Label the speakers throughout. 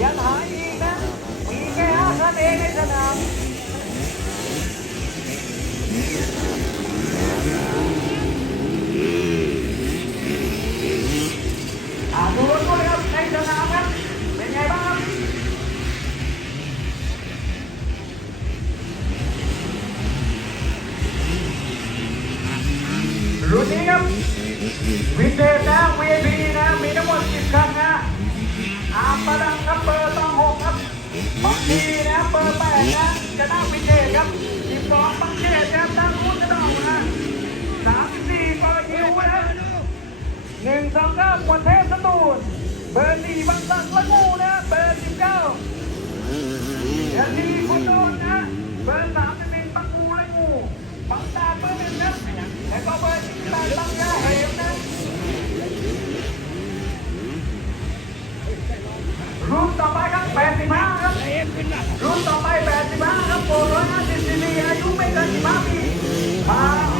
Speaker 1: Yann Hai, Ike, Ike, Ike, ha Ike, ừ. cái đang bị đề các thì có băng đề các đang muốn cái đầu ha đá cái gì bao nhiêu quá đấy nên sáng ra quan thế sát tuồn bên đi băng tăng lắc ngu nè bên đi cao bên đi quân đồn nè bên đá cái gì băng ngu lắc ngu băng ta bên đi nè để có bên đi tăng tăng รุ่นต่อไปแปดสิบห้าครับโปรดร้อยห้าสิบซีซีอายุไม่เกินสิบห้าปีมา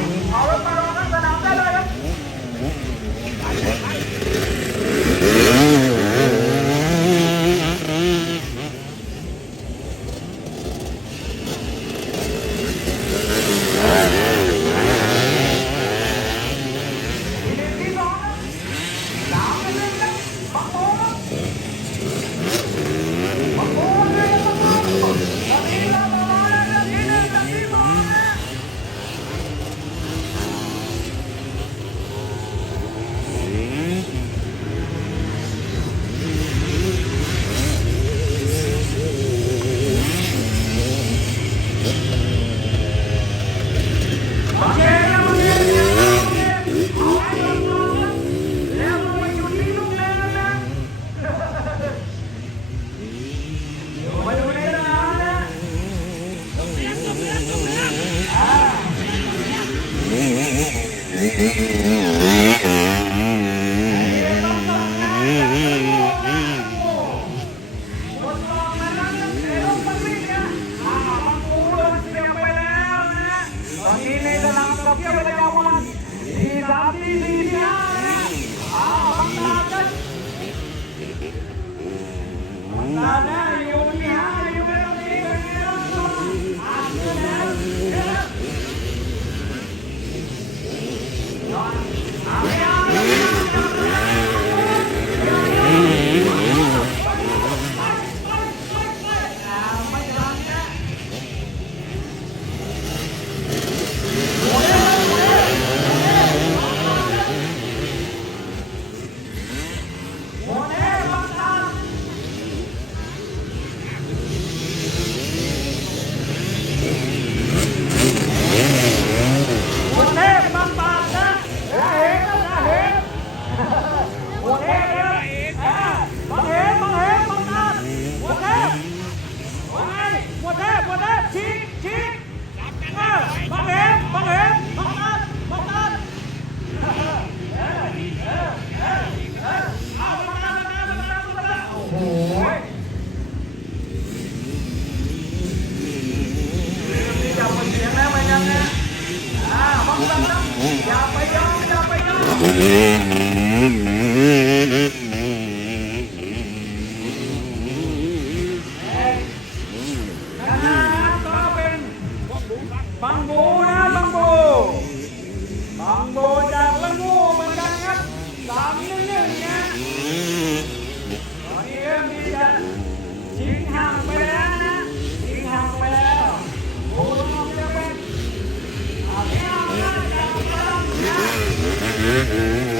Speaker 1: Mm-hmm.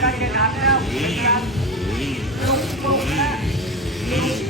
Speaker 1: Thank you.